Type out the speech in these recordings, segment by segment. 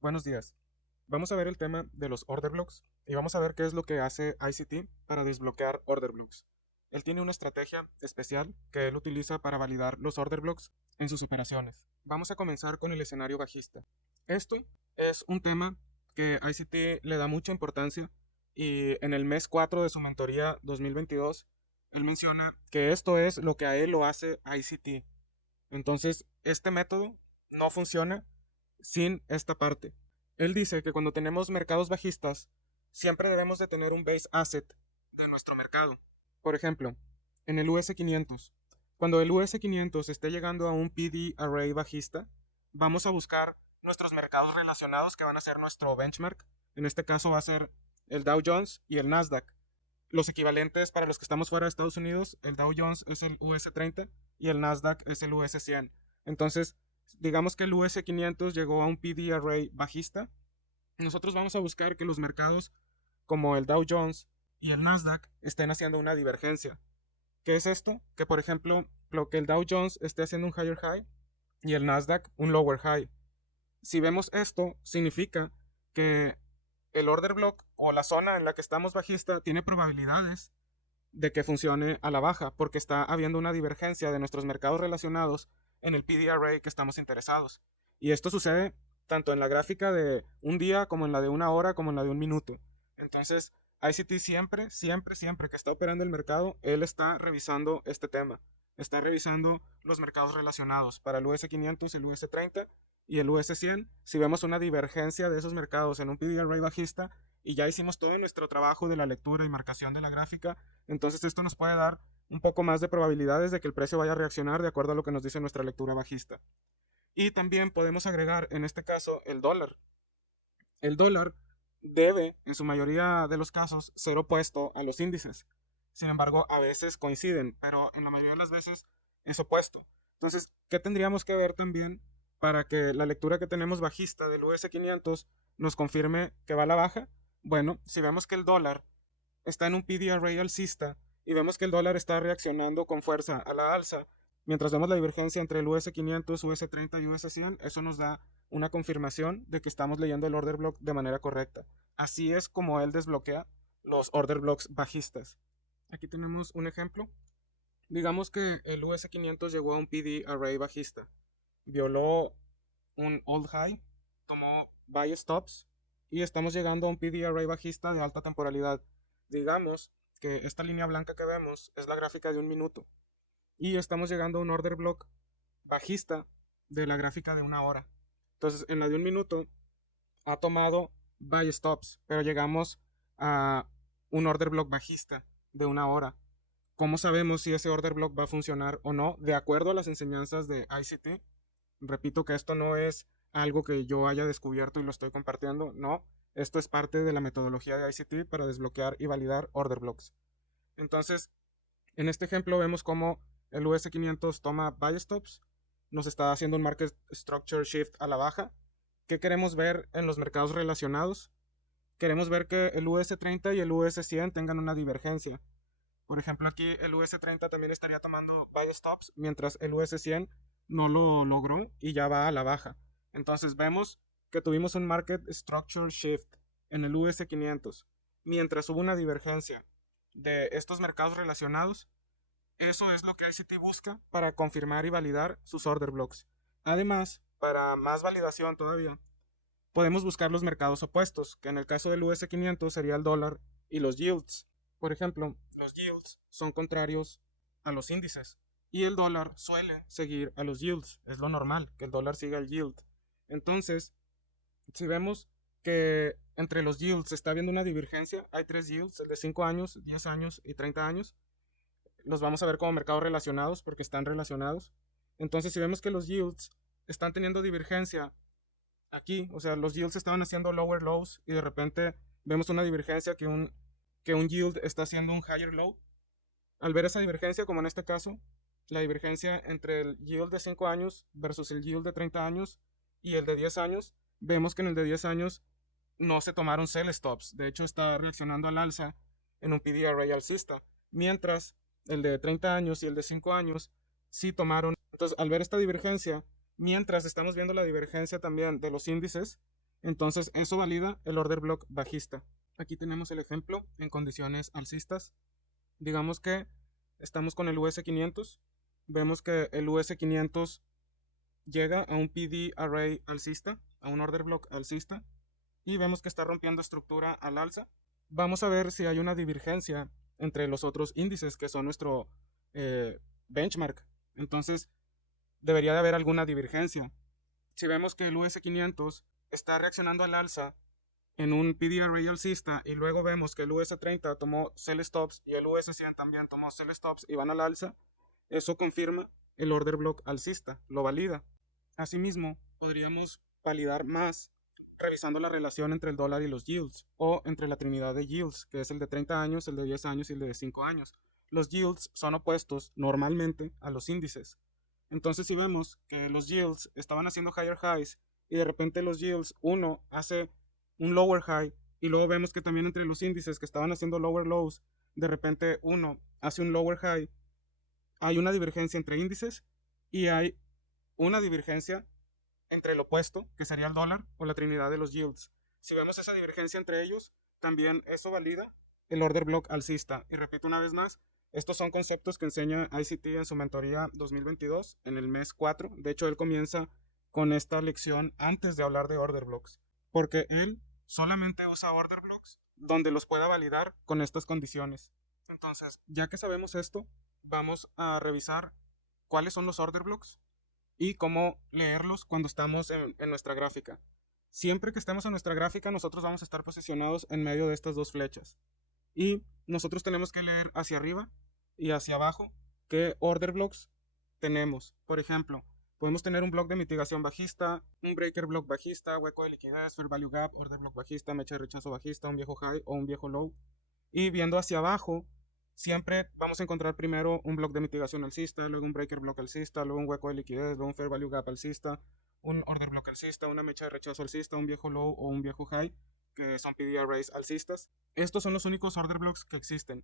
Buenos días. Vamos a ver el tema de los order blocks y vamos a ver qué es lo que hace ICT para desbloquear order blocks. Él tiene una estrategia especial que él utiliza para validar los order blocks en sus operaciones. Vamos a comenzar con el escenario bajista. Esto es un tema que ICT le da mucha importancia y en el mes 4 de su mentoría 2022, él menciona que esto es lo que a él lo hace ICT. Entonces, este método no funciona sin esta parte. Él dice que cuando tenemos mercados bajistas, siempre debemos de tener un base asset de nuestro mercado. Por ejemplo, en el US 500, cuando el US 500 esté llegando a un PD array bajista, vamos a buscar nuestros mercados relacionados que van a ser nuestro benchmark. En este caso va a ser el Dow Jones y el Nasdaq. Los equivalentes para los que estamos fuera de Estados Unidos, el Dow Jones es el US 30 y el Nasdaq es el US 100. Entonces, digamos que el US 500 llegó a un PD array bajista. Nosotros vamos a buscar que los mercados como el Dow Jones y el Nasdaq estén haciendo una divergencia. ¿Qué es esto? Que por ejemplo, lo que el Dow Jones esté haciendo un higher high y el Nasdaq un lower high. Si vemos esto, significa que el order block o la zona en la que estamos bajista tiene probabilidades de que funcione a la baja, porque está habiendo una divergencia de nuestros mercados relacionados en el PD array que estamos interesados. Y esto sucede tanto en la gráfica de un día, como en la de una hora, como en la de un minuto. Entonces, ICT siempre que está operando el mercado, él está revisando este tema. Está revisando los mercados relacionados para el US 500, el US 30 y el US 100. Si vemos una divergencia de esos mercados en un PD array bajista y ya hicimos todo nuestro trabajo de la lectura y marcación de la gráfica, entonces esto nos puede dar un poco más de probabilidades de que el precio vaya a reaccionar de acuerdo a lo que nos dice nuestra lectura bajista. Y también podemos agregar en este caso el dólar. El dólar debe, en su mayoría de los casos, ser opuesto a los índices. Sin embargo, a veces coinciden, pero en la mayoría de las veces es opuesto. Entonces, ¿qué tendríamos que ver también para que la lectura que tenemos bajista del US 500 nos confirme que va a la baja? Bueno, si vemos que el dólar está en un PD array alcista y vemos que el dólar está reaccionando con fuerza a la alza, mientras vemos la divergencia entre el US 500, US 30 y US 100, eso nos da una confirmación de que estamos leyendo el order block de manera correcta. Así es como él desbloquea los order blocks bajistas. Aquí tenemos un ejemplo. Digamos que el US 500 llegó a un PD array bajista, violó un old high, tomó buy stops y estamos llegando a un PD array bajista de alta temporalidad. Digamos que esta línea blanca que vemos es la gráfica de un minuto y estamos llegando a un order block bajista de la gráfica de una hora. Entonces, en la de un minuto ha tomado buy stops, pero llegamos a un order block bajista de una hora. ¿Cómo sabemos si ese order block va a funcionar o no? De acuerdo a las enseñanzas de ICT, repito que esto no es algo que yo haya descubierto y lo estoy compartiendo, no. Esto es parte de la metodología de ICT para desbloquear y validar order blocks. Entonces, en este ejemplo vemos cómo el US 500 toma buy stops, nos está haciendo un market structure shift a la baja. ¿Qué queremos ver en los mercados relacionados? Queremos ver que el US 30 y el US 100 tengan una divergencia. Por ejemplo, aquí el US 30 también estaría tomando buy stops, mientras el US 100 no lo logró y ya va a la baja. Entonces vemos que tuvimos un market structure shift en el US 500, mientras hubo una divergencia de estos mercados relacionados. Eso es lo que ICT busca para confirmar y validar sus order blocks. Además, para más validación todavía, podemos buscar los mercados opuestos, que en el caso del US 500 sería el dólar y los yields. Por ejemplo, los yields son contrarios a los índices y el dólar suele seguir a los yields. Es lo normal, que el dólar siga el yield. Entonces, si vemos que entre los yields está habiendo una divergencia, hay tres yields, el de 5 años, 10 años y 30 años. Los vamos a ver como mercados relacionados porque están relacionados. Entonces, si vemos que los yields están teniendo divergencia aquí, o sea, los yields estaban haciendo lower lows y de repente vemos una divergencia que un yield está haciendo un higher low. Al ver esa divergencia, como en este caso, la divergencia entre el yield de 5 años versus el yield de 30 años y el de 10 años, vemos que en el de 10 años no se tomaron sell stops. De hecho, está reaccionando al alza en un PD array alcista, mientras el de 30 años y el de 5 años sí tomaron. Entonces, al ver esta divergencia, mientras estamos viendo la divergencia también de los índices, Entonces eso valida el order block bajista. Aquí tenemos el ejemplo en condiciones alcistas. Digamos que estamos con el US500. Vemos que el US500 llega a un PD array alcista, a un order block alcista, y vemos que está rompiendo estructura al alza. Vamos a ver si hay una divergencia entre los otros índices que son nuestro benchmark. Entonces debería de haber alguna divergencia. Si vemos que el US500 está reaccionando al alza en un PD array alcista y luego vemos que el US30 tomó sell stops y el US100 también tomó sell stops y van al alza, eso confirma el order block alcista, lo valida. Asimismo, podríamos validar más revisando la relación entre el dólar y los yields, o entre la trinidad de yields, que es el de 30 años, el de 10 años y el de 5 años. Los yields son opuestos normalmente a los índices. Entonces si vemos que los yields estaban haciendo higher highs y de repente los yields, uno hace un lower high y luego vemos que también entre los índices que estaban haciendo lower lows, de repente uno hace un lower high, hay una divergencia entre índices y hay una divergencia entre el opuesto, que sería el dólar, o la trinidad de los yields. Si vemos esa divergencia entre ellos, también eso valida el order block alcista. Y repito una vez más, estos son conceptos que enseña ICT en su mentoría 2022, en el mes 4. De hecho, él comienza con esta lección antes de hablar de order blocks, porque él solamente usa order blocks donde los pueda validar con estas condiciones. Entonces, ya que sabemos esto, vamos a revisar cuáles son los order blocks y cómo leerlos cuando estamos en nuestra gráfica. Siempre que estemos en nuestra gráfica, nosotros vamos a estar posicionados en medio de estas dos flechas. Y nosotros tenemos que leer hacia arriba y hacia abajo qué order blocks tenemos. Por ejemplo, podemos tener un block de mitigación bajista, un breaker block bajista, hueco de liquidez, fair value gap, order block bajista, mecha de rechazo bajista, un viejo high o un viejo low. Y viendo hacia abajo, siempre vamos a encontrar primero un block de mitigación alcista, luego un breaker block alcista, luego un hueco de liquidez, luego un fair value gap alcista, un order block alcista, una mecha de rechazo alcista, un viejo low o un viejo high, que son PD arrays alcistas. Estos son los únicos order blocks que existen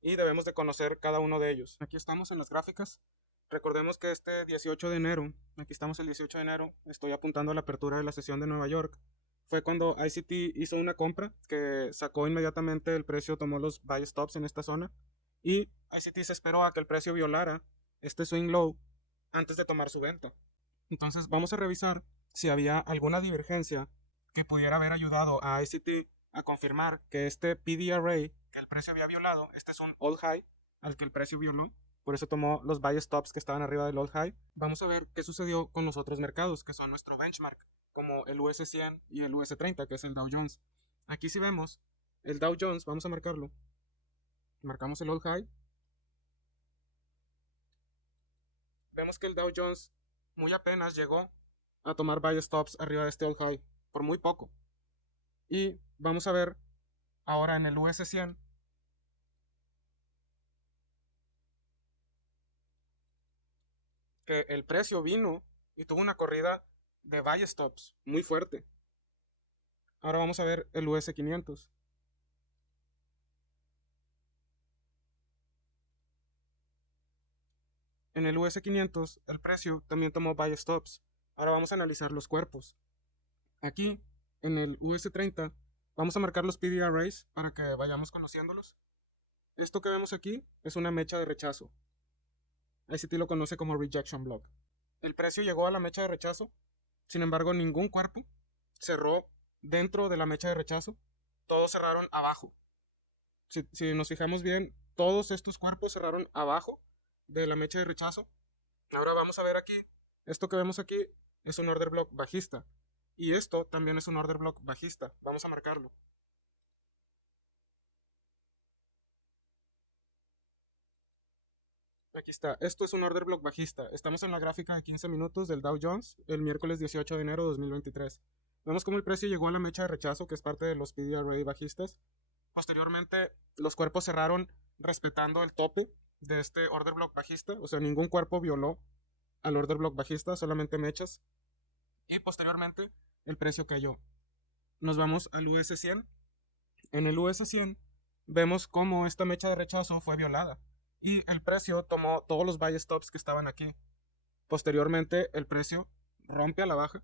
y debemos de conocer cada uno de ellos. Aquí estamos en las gráficas. Recordemos que este 18 de enero, aquí estamos el 18 de enero, estoy apuntando a la apertura de la sesión de Nueva York. Fue cuando ICT hizo una compra que sacó inmediatamente el precio, tomó los buy stops en esta zona y ICT se esperó a que el precio violara este swing low antes de tomar su venta. Entonces vamos a revisar si había alguna divergencia que pudiera haber ayudado a ICT a confirmar que este PD array que el precio había violado, este es un all high al que el precio violó, por eso tomó los buy stops que estaban arriba del all high. Vamos a ver qué sucedió con los otros mercados que son nuestro benchmark, como el US100 y el US30, que es el Dow Jones. Aquí si vemos el Dow Jones, vamos a marcarlo. Marcamos el all high. Vemos que el Dow Jones muy apenas llegó a tomar buy stops arriba de este all high, por muy poco. Y vamos a ver ahora en el US100 que el precio vino y tuvo una corrida de buy stops muy fuerte. Ahora vamos a ver el US500. En el US500 el precio también tomó buy stops. Ahora vamos a analizar los cuerpos. Aquí en el US30 vamos a marcar los PD arrays para que vayamos conociéndolos. Esto que vemos aquí es una mecha de rechazo. ICT lo conoce como rejection block. El precio llegó a la mecha de rechazo, sin embargo ningún cuerpo cerró dentro de la mecha de rechazo, todos cerraron abajo. Si nos fijamos bien, todos estos cuerpos cerraron abajo de la mecha de rechazo. Ahora vamos a ver aquí, esto que vemos aquí es un order block bajista y esto también es un order block bajista. Vamos a marcarlo. Aquí está, esto es un order block bajista. Estamos en la gráfica de 15 minutos del Dow Jones el miércoles 18 de enero de 2023. Vemos cómo el precio llegó a la mecha de rechazo, que es parte de los PD array bajistas. Posteriormente, los cuerpos cerraron respetando el tope de este order block bajista, o sea, ningún cuerpo violó al order block bajista, solamente mechas. Y posteriormente, el precio cayó. Nos vamos al US100. En el US100 vemos cómo esta mecha de rechazo fue violada y el precio tomó todos los buy stops que estaban aquí. Posteriormente, el precio rompe a la baja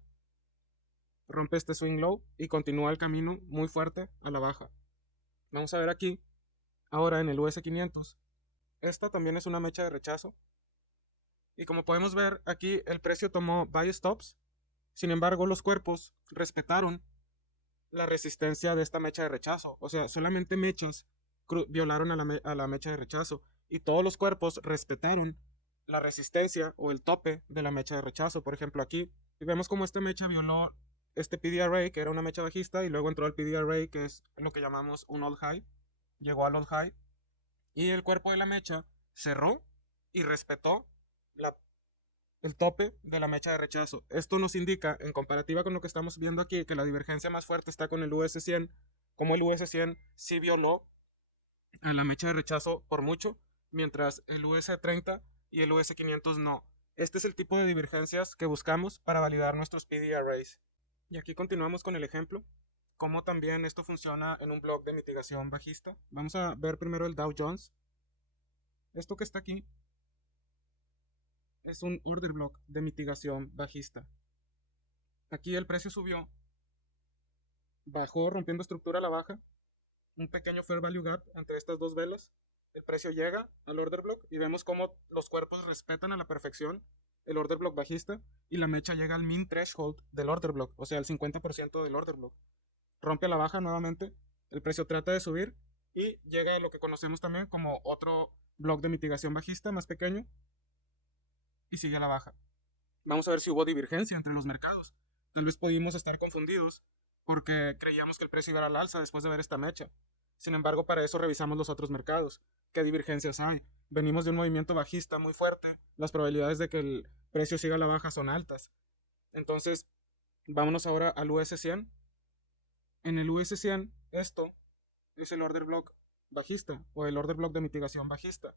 rompe este swing low y continúa el camino muy fuerte a la baja. Vamos a ver aquí, ahora en el US500, esta también es una mecha de rechazo. Y como podemos ver, aquí el precio tomó buy stops, sin embargo los cuerpos respetaron la resistencia de esta mecha de rechazo. O sea, solamente mechas violaron a la mecha de rechazo y todos los cuerpos respetaron la resistencia o el tope de la mecha de rechazo. Por ejemplo, aquí vemos como esta mecha violó este PD array, que era una mecha bajista, y luego entró al PD array, que es lo que llamamos un all high. Llegó al all high y el cuerpo de la mecha cerró y respetó el tope de la mecha de rechazo. Esto nos indica, en comparativa con lo que estamos viendo aquí, que la divergencia más fuerte está con el US100, como el US100 sí violó a la mecha de rechazo por mucho, mientras el US30 y el US500 no. Este es el tipo de divergencias que buscamos para validar nuestros PD arrays. Y aquí continuamos con el ejemplo, cómo también esto funciona en un block de mitigación bajista. Vamos a ver primero el Dow Jones. Esto que está aquí es un order block de mitigación bajista. Aquí el precio subió, bajó rompiendo estructura a la baja, un pequeño fair value gap entre estas dos velas. El precio llega al order block y vemos cómo los cuerpos respetan a la perfección el order block bajista y la mecha llega al min threshold del order block, o sea, el 50% del order block. Rompe a la baja nuevamente, el precio trata de subir y llega a lo que conocemos también como otro block de mitigación bajista más pequeño y sigue a la baja. Vamos a ver si hubo divergencia entre los mercados. Tal vez pudimos estar confundidos porque creíamos que el precio iba al alza después de ver esta mecha. Sin embargo, para eso revisamos los otros mercados. ¿Qué divergencias hay? Venimos de un movimiento bajista muy fuerte. Las probabilidades de que el precio siga a la baja son altas. Entonces, vámonos ahora al US100. En el US100, esto es el order block bajista o el order block de mitigación bajista.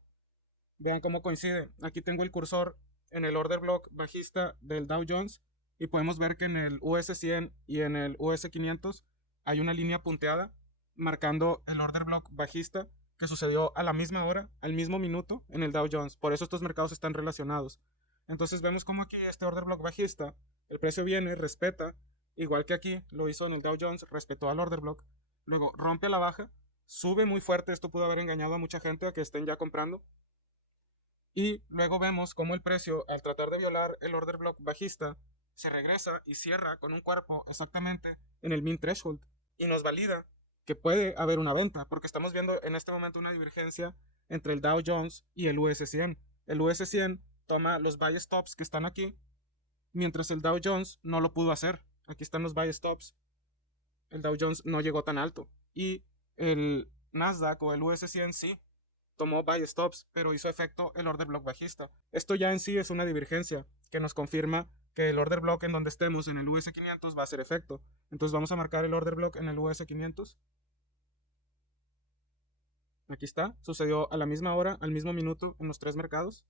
Vean cómo coincide. Aquí tengo el cursor en el order block bajista del Dow Jones y podemos ver que en el US100 y en el US500 hay una línea punteada marcando el order block bajista que sucedió a la misma hora, al mismo minuto en el Dow Jones. Por eso estos mercados están relacionados. Entonces vemos como aquí este order block bajista, el precio viene, respeta, igual que aquí lo hizo en el Dow Jones, respetó al order block, luego rompe a la baja, sube muy fuerte, esto pudo haber engañado a mucha gente a que estén ya comprando, y luego vemos cómo el precio, al tratar de violar el order block bajista, se regresa y cierra con un cuerpo exactamente en el min threshold y nos valida que puede haber una venta, porque estamos viendo en este momento una divergencia entre el Dow Jones y el US100. El US100 toma los buy stops que están aquí, mientras el Dow Jones no lo pudo hacer. Aquí están los buy stops. El Dow Jones no llegó tan alto. Y el Nasdaq o el US100 sí tomó buy stops, pero hizo efecto el order block bajista. Esto ya en sí es una divergencia que nos confirma que el order block en donde estemos en el US500 va a hacer efecto. Entonces vamos a marcar el order block en el US500. Aquí está, sucedió a la misma hora, al mismo minuto en los tres mercados.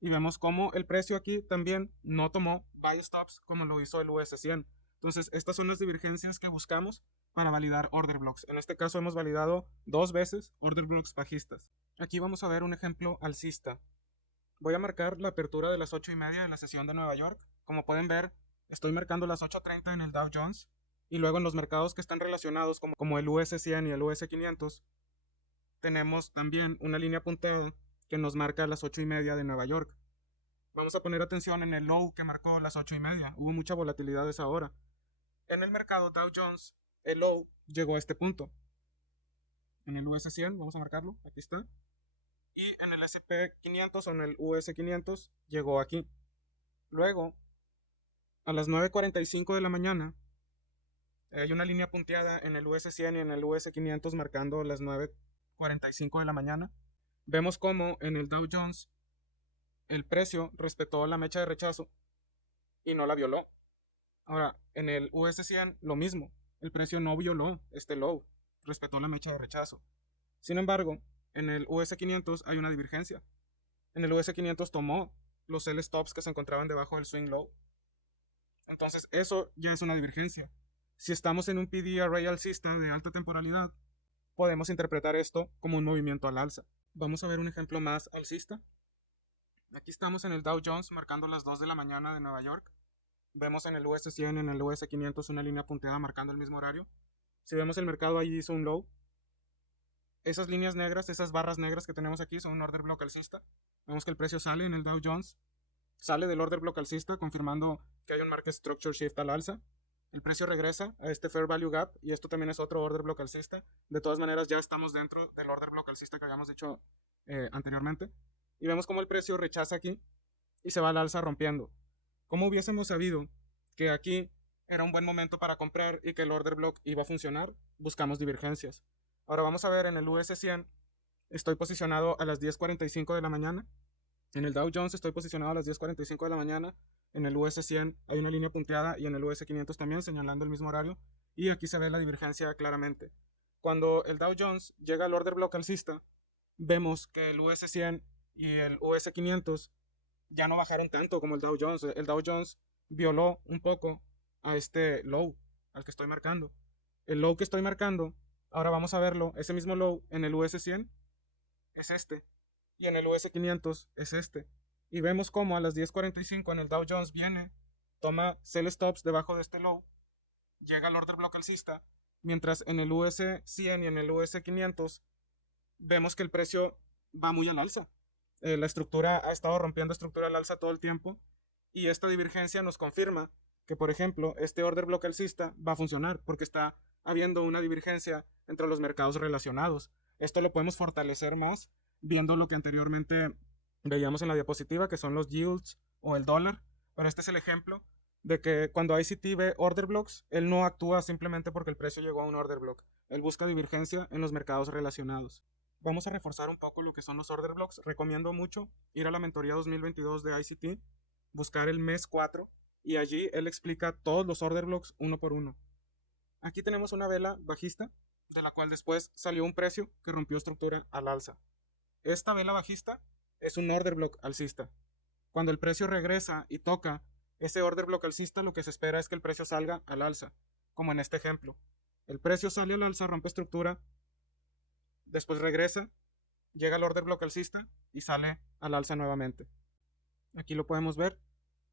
Y vemos cómo el precio aquí también no tomó buy stops como lo hizo el US100. Entonces estas son las divergencias que buscamos para validar order blocks. En este caso hemos validado dos veces order blocks bajistas. Aquí vamos a ver un ejemplo alcista. Voy a marcar la apertura de las 8:30 de la sesión de Nueva York. Como pueden ver, estoy marcando las 8:30 en el Dow Jones. Y luego en los mercados que están relacionados, como el US100 y el US500, tenemos también una línea punteada que nos marca las 8:30 de Nueva York. Vamos a poner atención en el low que marcó las 8:30. Hubo mucha volatilidad a esa hora. En el mercado Dow Jones, el low llegó a este punto. En el US100, vamos a marcarlo, aquí está. Y en el SP500 o en el US500 llegó aquí. Luego, a las 9:45 de la mañana, hay una línea punteada en el US100 y en el US500 marcando las 9:45 de la mañana. Vemos como en el Dow Jones el precio respetó la mecha de rechazo y no la violó. Ahora, en el US100 lo mismo, el precio no violó este low, respetó la mecha de rechazo. Sin embargo, en el US500 hay una divergencia. En el US500 tomó los sell stops que se encontraban debajo del swing low. Entonces eso ya es una divergencia. Si estamos en un PD array alcista de alta temporalidad, podemos interpretar esto como un movimiento al alza. Vamos a ver un ejemplo más alcista. Aquí estamos en el Dow Jones marcando las 2 de la mañana de Nueva York. Vemos en el US100, en el US500 una línea punteada marcando el mismo horario. Si vemos el mercado ahí hizo un low. Esas líneas negras, esas barras negras que tenemos aquí son un order block alcista. Vemos que el precio sale en el Dow Jones, sale del order block alcista confirmando que hay un market structure shift al alza. El precio regresa a este fair value gap y esto también es otro order block alcista. De todas maneras ya estamos dentro del order block alcista que habíamos dicho anteriormente. Y vemos cómo el precio rechaza aquí y se va al alza rompiendo. ¿Cómo hubiésemos sabido que aquí era un buen momento para comprar y que el order block iba a funcionar? Buscamos divergencias. Ahora vamos a ver en el US100, estoy posicionado a las 10:45 de la mañana. En el Dow Jones estoy posicionado a las 10:45 de la mañana. En el US100 hay una línea punteada y en el US500 también, señalando el mismo horario. Y aquí se ve la divergencia claramente. Cuando el Dow Jones llega al order block alcista, vemos que el US100 y el US500 ya no bajaron tanto como el Dow Jones. El Dow Jones violó un poco a este low al que estoy marcando. El low que estoy marcando, ahora vamos a verlo, ese mismo low en el US100 es este y en el US500 es este. Y vemos como a las 10:45 en el Dow Jones viene, toma sell stops debajo de este low, llega al order block alcista, mientras en el US100 y en el US500 vemos que el precio va muy al alza. La estructura ha estado rompiendo estructura al alza todo el tiempo y esta divergencia nos confirma que, por ejemplo, este order block alcista va a funcionar porque está habiendo una divergencia entre los mercados relacionados. Esto lo podemos fortalecer más viendo lo que anteriormente veíamos en la diapositiva, que son los yields o el dólar. Pero este es el ejemplo de que cuando ICT ve order blocks, él no actúa simplemente porque el precio llegó a un order block. Él busca divergencia en los mercados relacionados. Vamos a reforzar un poco lo que son los order blocks. Recomiendo mucho ir a la mentoría 2022 de ICT, buscar el mes 4 y allí él explica todos los order blocks uno por uno. Aquí tenemos una vela bajista, de la cual después salió un precio que rompió estructura al alza. Esta vela bajista es un order block alcista. Cuando el precio regresa y toca ese order block alcista, lo que se espera es que el precio salga al alza, como en este ejemplo. El precio sale al alza, rompe estructura, después regresa, llega al order block alcista y sale al alza nuevamente. Aquí lo podemos ver.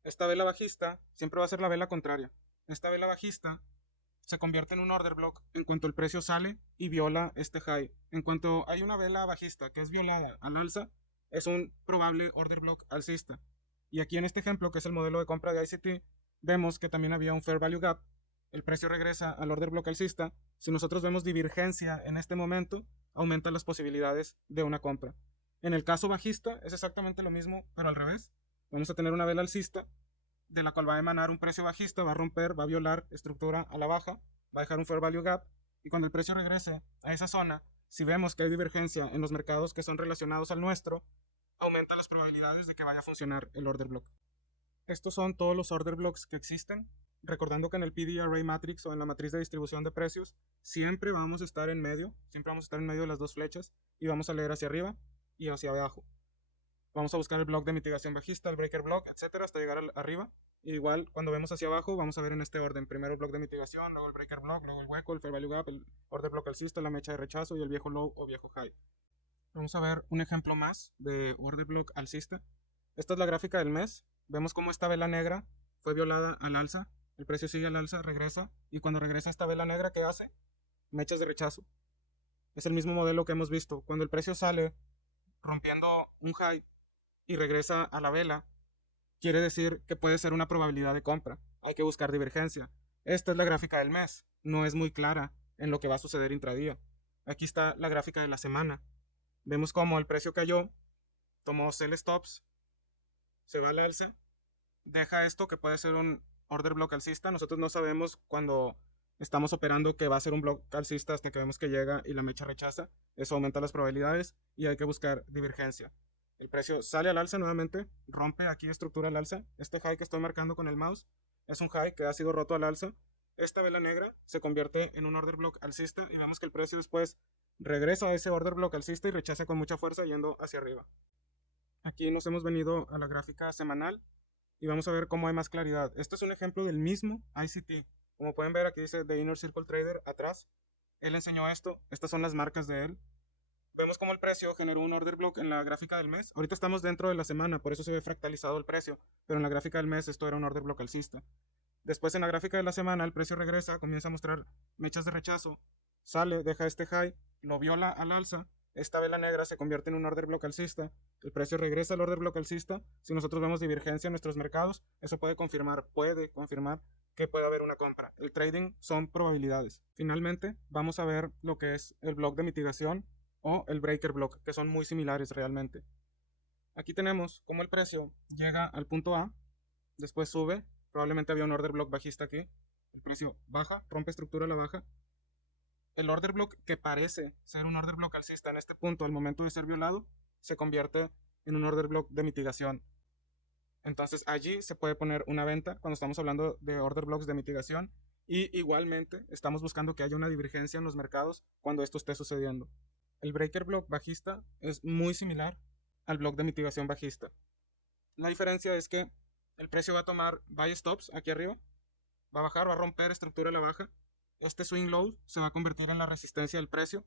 Esta vela bajista siempre va a ser la vela contraria. Esta vela bajista se convierte en un order block en cuanto el precio sale y viola este high. En cuanto hay una vela bajista que es violada al alza, es un probable order block alcista. Y aquí en este ejemplo, que es el modelo de compra de ICT, vemos que también había un fair value gap. El precio regresa al order block alcista. Si nosotros vemos divergencia en este momento, aumentan las posibilidades de una compra. En el caso bajista es exactamente lo mismo, pero al revés. Vamos a tener una vela alcista de la cual va a emanar un precio bajista, va a romper, va a violar estructura a la baja, va a dejar un fair value gap y cuando el precio regrese a esa zona, si vemos que hay divergencia en los mercados que son relacionados al nuestro, aumenta las probabilidades de que vaya a funcionar el order block. Estos son todos los order blocks que existen, recordando que en el PD Array Matrix o en la matriz de distribución de precios siempre vamos a estar en medio, siempre vamos a estar en medio de las dos flechas y vamos a leer hacia arriba y hacia abajo. Vamos a buscar el block de mitigación bajista, el breaker block, etcétera, hasta llegar arriba. Y igual, cuando vemos hacia abajo, vamos a ver en este orden. Primero el block de mitigación, luego el breaker block, luego el hueco, el fair value gap, el order block alcista, la mecha de rechazo y el viejo low o viejo high. Vamos a ver un ejemplo más de order block alcista. Esta es la gráfica del mes. Vemos cómo esta vela negra fue violada al alza. El precio sigue al alza, regresa. Y cuando regresa esta vela negra, ¿qué hace? Mechas de rechazo. Es el mismo modelo que hemos visto. Cuando el precio sale rompiendo un high y regresa a la vela, quiere decir que puede ser una probabilidad de compra. Hay que buscar divergencia. Esta es la gráfica del mes. No es muy clara en lo que va a suceder intradía. Aquí está la gráfica de la semana. Vemos cómo el precio cayó, tomó sell stops, se va al alza, deja esto que puede ser un order block alcista. Nosotros no sabemos cuando estamos operando que va a ser un block alcista hasta que vemos que llega y la mecha rechaza. Eso aumenta las probabilidades y hay que buscar divergencia. El precio sale al alza nuevamente, rompe aquí estructura al alza. Este high que estoy marcando con el mouse es un high que ha sido roto al alza. Esta vela negra se convierte en un order block alcista y vemos que el precio después regresa a ese order block alcista y rechaza con mucha fuerza yendo hacia arriba. Aquí nos hemos venido a la gráfica semanal y vamos a ver cómo hay más claridad. Este es un ejemplo del mismo ICT. Como pueden ver, aquí dice The Inner Circle Trader atrás. Él enseñó esto. Estas son las marcas de él. Vemos cómo el precio generó un order block en la gráfica del mes. Ahorita estamos dentro de la semana, por eso se ve fractalizado el precio. Pero en la gráfica del mes esto era un order block alcista. Después en la gráfica de la semana el precio regresa, comienza a mostrar mechas de rechazo, sale, deja este high, lo viola al alza, esta vela negra se convierte en un order block alcista, el precio regresa al order block alcista. Si nosotros vemos divergencia en nuestros mercados, eso puede confirmar que puede haber una compra. El trading son probabilidades. Finalmente, vamos a ver lo que es el block de mitigación o el breaker block, que son muy similares realmente. Aquí tenemos cómo el precio llega al punto A, después sube, probablemente había un order block bajista aquí, el precio baja, rompe estructura a la baja. El order block que parece ser un order block alcista en este punto al momento de ser violado, se convierte en un order block de mitigación. Entonces allí se puede poner una venta cuando estamos hablando de order blocks de mitigación, y igualmente estamos buscando que haya una divergencia en los mercados cuando esto esté sucediendo. El breaker block bajista es muy similar al block de mitigación bajista. La diferencia es que el precio va a tomar buy stops aquí arriba, va a bajar, va a romper estructura a la baja. Este swing low se va a convertir en la resistencia del precio.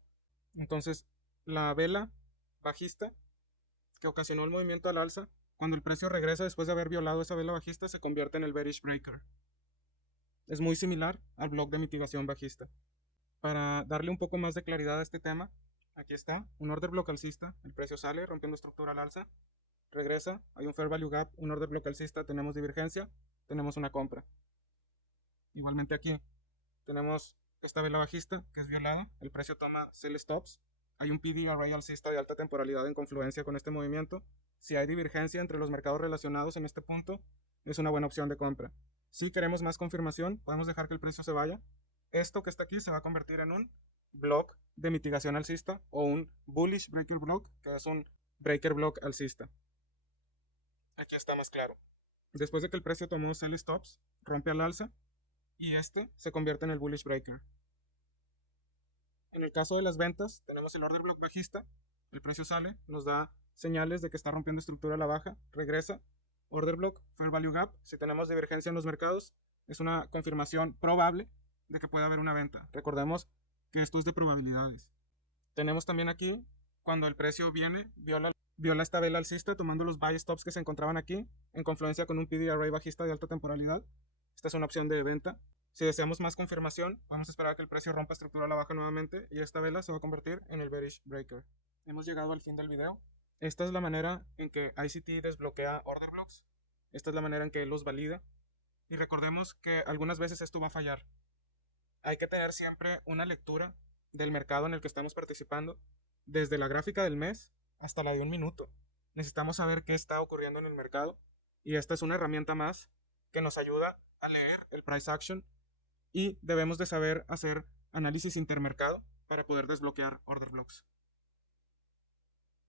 Entonces la vela bajista que ocasionó el movimiento al alza, cuando el precio regresa después de haber violado esa vela bajista, se convierte en el bearish breaker. Es muy similar al block de mitigación bajista. Para darle un poco más de claridad a este tema, aquí está, un order block alcista, el precio sale rompiendo estructura al alza, regresa, hay un fair value gap, un order block alcista, tenemos divergencia, tenemos una compra. Igualmente aquí tenemos esta vela bajista que es violada, el precio toma sell stops, hay un PD array alcista de alta temporalidad en confluencia con este movimiento. Si hay divergencia entre los mercados relacionados en este punto, es una buena opción de compra. Si queremos más confirmación, podemos dejar que el precio se vaya. Esto que está aquí se va a convertir en un block de mitigación alcista o un bullish breaker block, que es un breaker block alcista. Aquí está más claro. Después de que el precio tomó sell stops, rompe al alza y este se convierte en el bullish breaker. En el caso de las ventas, tenemos el order block bajista, el precio sale, nos da señales de que está rompiendo estructura a la baja, regresa, order block, fair value gap, si tenemos divergencia en los mercados, es una confirmación probable de que puede haber una venta. Recordemos que esto es de probabilidades. Tenemos también aquí, cuando el precio viene, viola esta vela alcista, tomando los buy stops que se encontraban aquí, en confluencia con un PD array bajista de alta temporalidad. Esta es una opción de venta. Si deseamos más confirmación, vamos a esperar a que el precio rompa estructura a la baja nuevamente y esta vela se va a convertir en el bearish breaker. Hemos llegado al fin del video. Esta es la manera en que ICT desbloquea order blocks. Esta es la manera en que los valida. Y recordemos que algunas veces esto va a fallar. Hay que tener siempre una lectura del mercado en el que estamos participando, desde la gráfica del mes hasta la de un minuto. Necesitamos saber qué está ocurriendo en el mercado y esta es una herramienta más que nos ayuda a leer el price action, y debemos de saber hacer análisis intermercado para poder desbloquear order blocks.